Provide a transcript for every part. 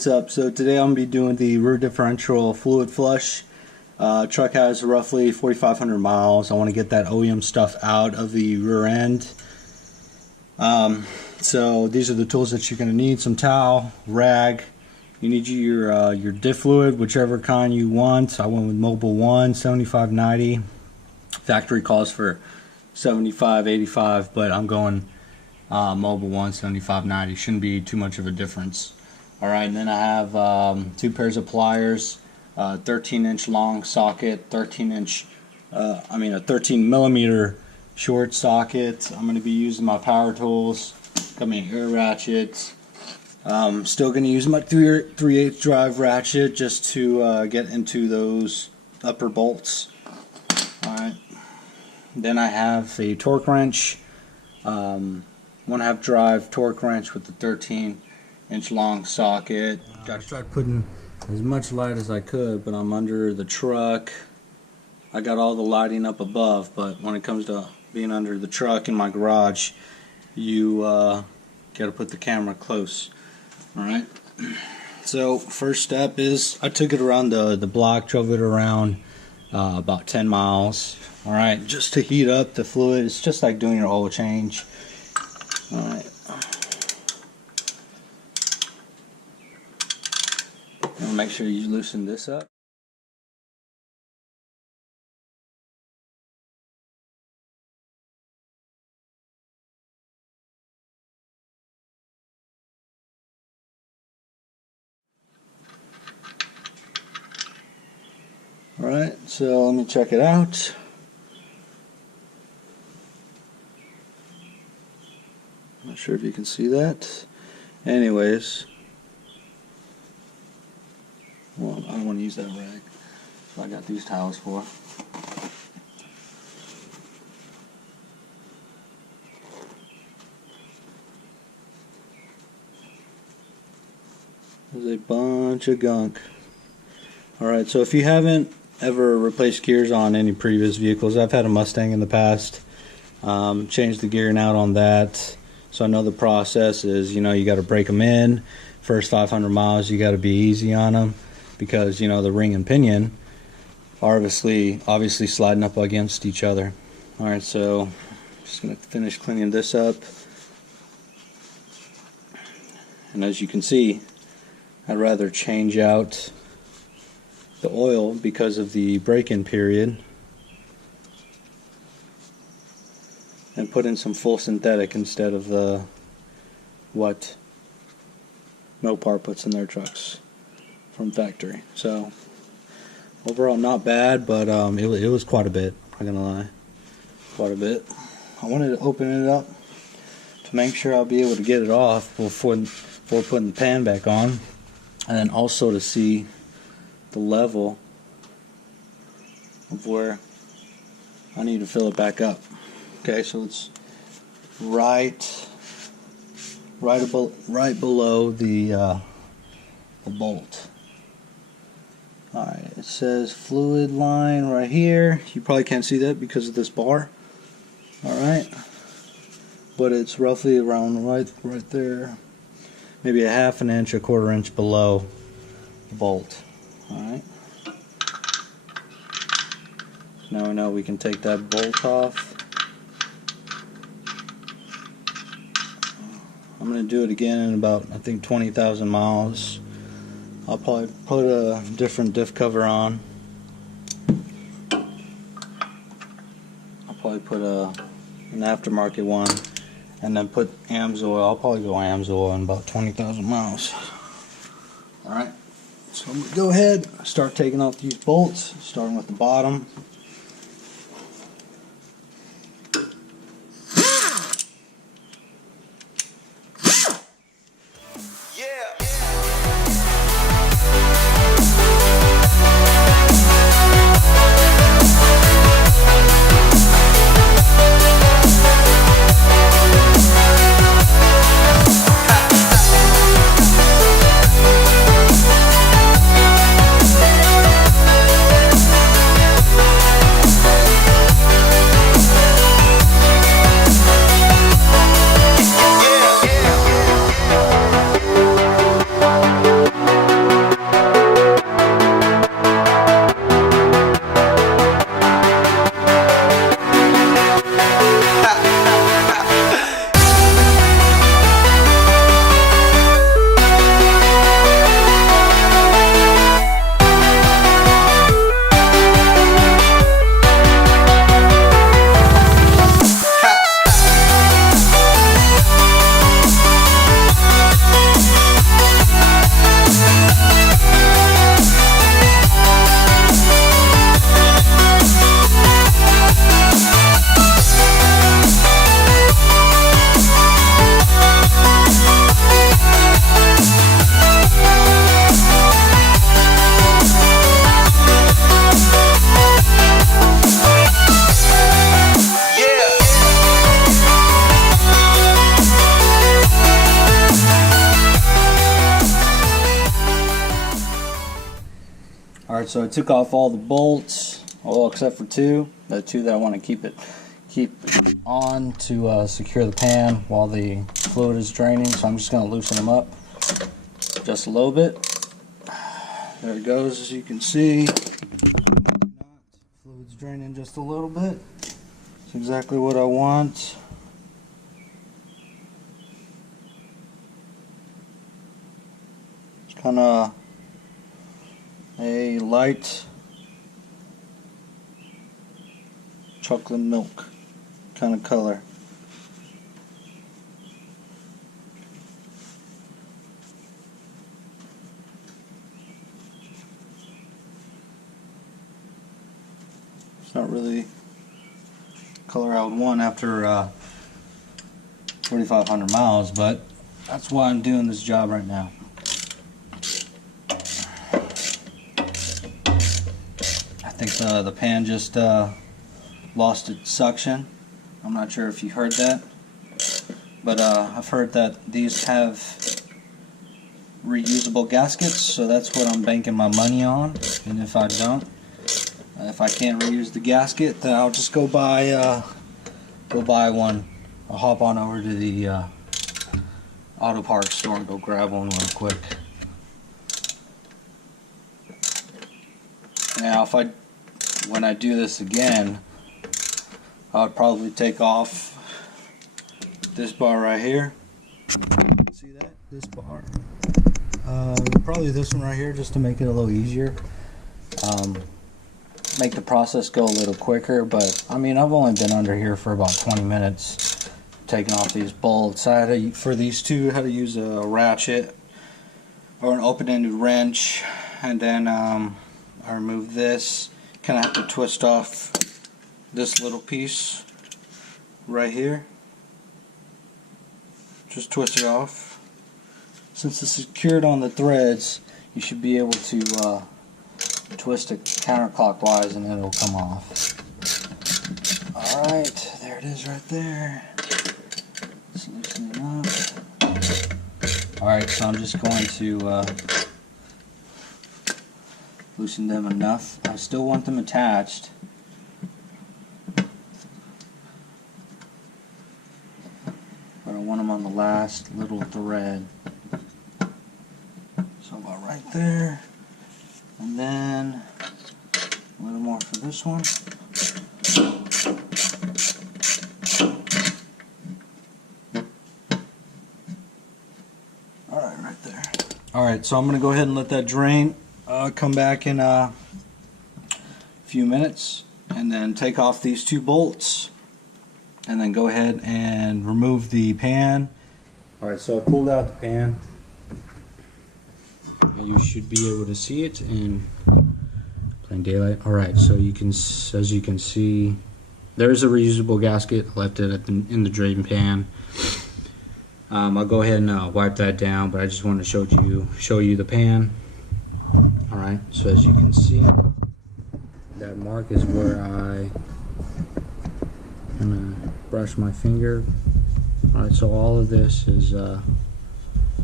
what's up? So today I'm going to be doing the rear differential fluid flush. Truck has roughly 4,500 miles. I want to get that OEM stuff out of the rear end. So these are the tools that you're going to need: some towel, rag. You need your diff fluid, whichever kind you want. I went with Mobile 1, 75/90. Factory calls for 75/85, but I'm going Mobile 1, 75/90. Shouldn't be too much of a difference. Alright, and then I have two pairs of pliers, 13-inch long socket, a 13mm short socket. I'm going to be using my power tools. Got my air ratchets. Still going to use my 3/8 drive ratchet just to get into those upper bolts. Alright, then I have a torque wrench, 1/2 drive torque wrench with the 13-inch long socket. I tried putting as much light as I could, but I'm under the truck. I got all the lighting up above, but when it comes to being under the truck in my garage, you got to put the camera close. Alright, so first step is I took it around the block, drove it around about 10 miles. Alright, just to heat up the fluid. It's just like doing your oil change. Alright. And make sure you loosen this up. Alright, so let me check it out. Not sure if you can see that. Anyways, well, I don't want to use that rag, so I got these towels for. There's a bunch of gunk. Alright, so if you haven't ever replaced gears on any previous vehicles, I've had a Mustang in the past, changed the gearing out on that, so I know the process is, you got to break them in. First 500 miles you got to be easy on them, because the ring and pinion are obviously sliding up against each other. Alright, so I'm just going to finish cleaning this up, and as you can see, I'd rather change out the oil because of the break-in period and put in some full synthetic instead of what Mopar puts in their trucks from factory. So overall not bad, but it was quite a bit, I'm not gonna lie, quite a bit. I wanted to open it up to make sure I'll be able to get it off before putting the pan back on, and then also to see the level of where I need to fill it back up. Okay, so it's right below the bolt. Alright, it says fluid line right here. You probably can't see that because of this bar. Alright, but it's roughly around right there, maybe a 1/2 inch, 1/4 inch below the bolt. Alright, now we know we can take that bolt off. I'm going to do it again in about, I think, 20,000 miles. I'll probably put a different diff cover on. I'll probably put an aftermarket one, and then put AMSOIL. I'll probably go AMSOIL in about 20,000 miles. Alright. So I'm going to go ahead and start taking off these bolts, starting with the bottom. Alright, so I took off all the bolts, well, except for the two that I want to keep on to secure the pan while the fluid is draining. So I'm just going to loosen them up just a little bit. There it goes, as you can see. Fluid's draining just a little bit. It's exactly what I want. It's kind of a light chocolate milk kind of color. It's not really the color I would want after 4,500 miles, but that's why I'm doing this job right now. I think the pan just lost its suction. I'm not sure if you heard that, but I've heard that these have reusable gaskets, so that's what I'm banking my money on. And if I don't, if I can't reuse the gasket, then I'll just go buy one. I'll hop on over to the auto parts store and go grab one real quick. Now, when I do this again, I would probably take off this bar right here. See that? This bar. Probably this one right here, just to make it a little easier. Make the process go a little quicker, but I mean, I've only been under here for about 20 minutes taking off these bolts. For these two, I had to use a ratchet or an open-ended wrench, and then I removed this. Kind of have to twist off this little piece right here. Just twist it off. Since it's secured on the threads, you should be able to twist it counterclockwise and it'll come off. Alright, there it is right there. Let's loosen it up. Alright, so I'm just going to loosen them enough. I still want them attached. But I want them on the last little thread. So about right there. And then a little more for this one. Alright, right there. Alright, so I'm going to go ahead and let that drain. Come back in a few minutes and then take off these two bolts and then go ahead and remove the pan. Alright, so I pulled out the pan. You should be able to see it in plain daylight. Alright, so as you can see, there's a reusable gasket. I left it in the drain pan. I'll go ahead and wipe that down, but I just want to show you the pan. Alright, so as you can see, that mark is where I'm gonna brush my finger. Alright, so all of this is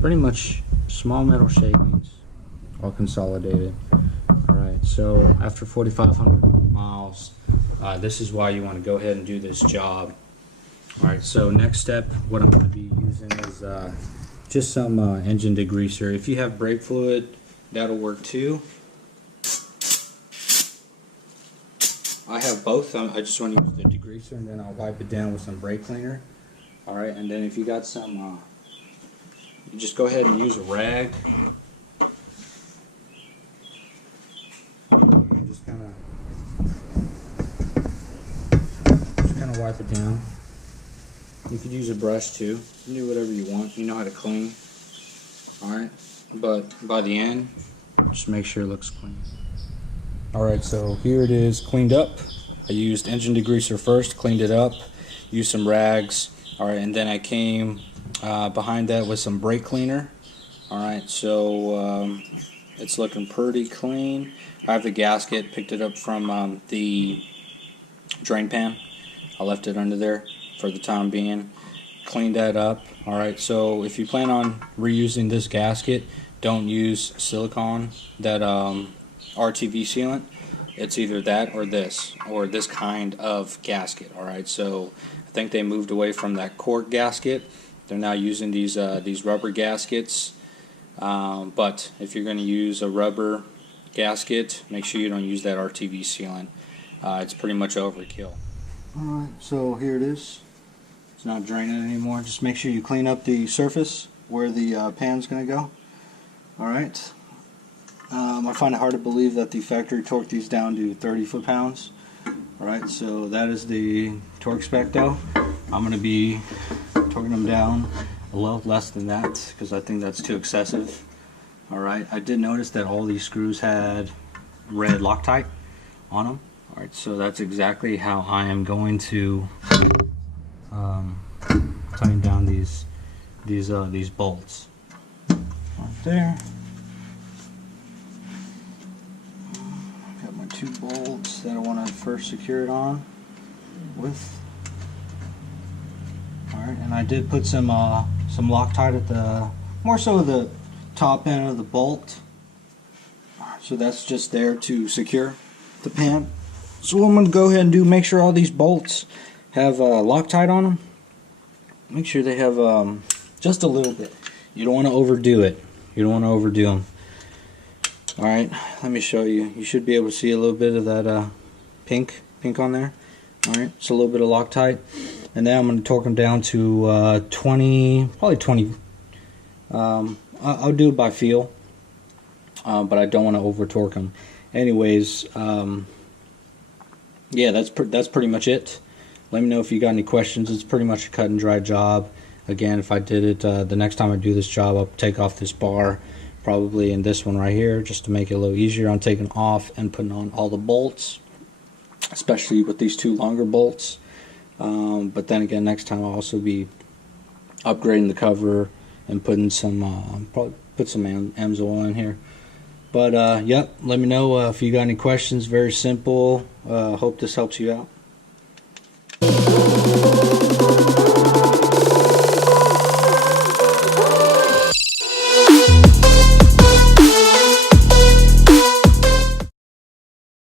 pretty much small metal shavings, all consolidated. Alright, so after 4,500 miles, this is why you want to go ahead and do this job. Alright, so next step, what I'm going to be using is just some engine degreaser. If you have brake fluid, that'll work too. I have both. I just want to use the degreaser and then I'll wipe it down with some brake cleaner. Alright, and then if you got some, you just go ahead and use a rag. And just kind of wipe it down. You could use a brush too. You can do whatever you want. You know how to clean. Alright, but by the end, just make sure it looks clean. Alright, so here it is cleaned up. I used engine degreaser first, cleaned it up, used some rags. Alright, and then I came behind that with some brake cleaner. Alright, so it's looking pretty clean. I have the gasket, picked it up from the drain pan. I left it under there for the time being. Cleaned that up. Alright, so if you plan on reusing this gasket, don't use silicone that RTV sealant, it's either that or this kind of gasket. Alright, so I think they moved away from that cork gasket. They're now using these rubber gaskets. But if you're going to use a rubber gasket, make sure you don't use that RTV sealant. It's pretty much overkill. Alright, so here it is. It's not draining anymore. Just make sure you clean up the surface where the pan's going to go. Alright. I find it hard to believe that the factory torqued these down to 30 foot-pounds. Alright, so that is the torque spec though. I'm going to be torquing them down a little less than that because I think that's too excessive. Alright, I did notice that all these screws had red Loctite on them. Alright, so that's exactly how I am going to tighten down these bolts. Right there. Got my 2 bolts that I want to first secure it on with. Alright, and I did put some Loctite at the, more so the top end of the bolt. So that's just there to secure the pan. So what I'm going to go ahead and do, make sure all these bolts have Loctite on them. Make sure they have just a little bit. You don't want to overdo it. You don't want to overdo them. Alright, let me show you. You should be able to see a little bit of that pink on there. Alright, it's a little bit of Loctite. And then I'm going to torque them down to 20, probably 20. I'll do it by feel, but I don't want to over torque them. Anyways, yeah, that's pretty much it. Let me know if you got any questions. It's pretty much a cut and dry job. Again, if I did it the next time I do this job, I'll take off this bar, probably in this one right here, just to make it a little easier on taking off and putting on all the bolts, especially with these 2 longer bolts. But then again, next time I'll also be upgrading the cover and putting some, probably put some AMSOIL in here. But yep, let me know if you got any questions. Very simple. Hope this helps you out.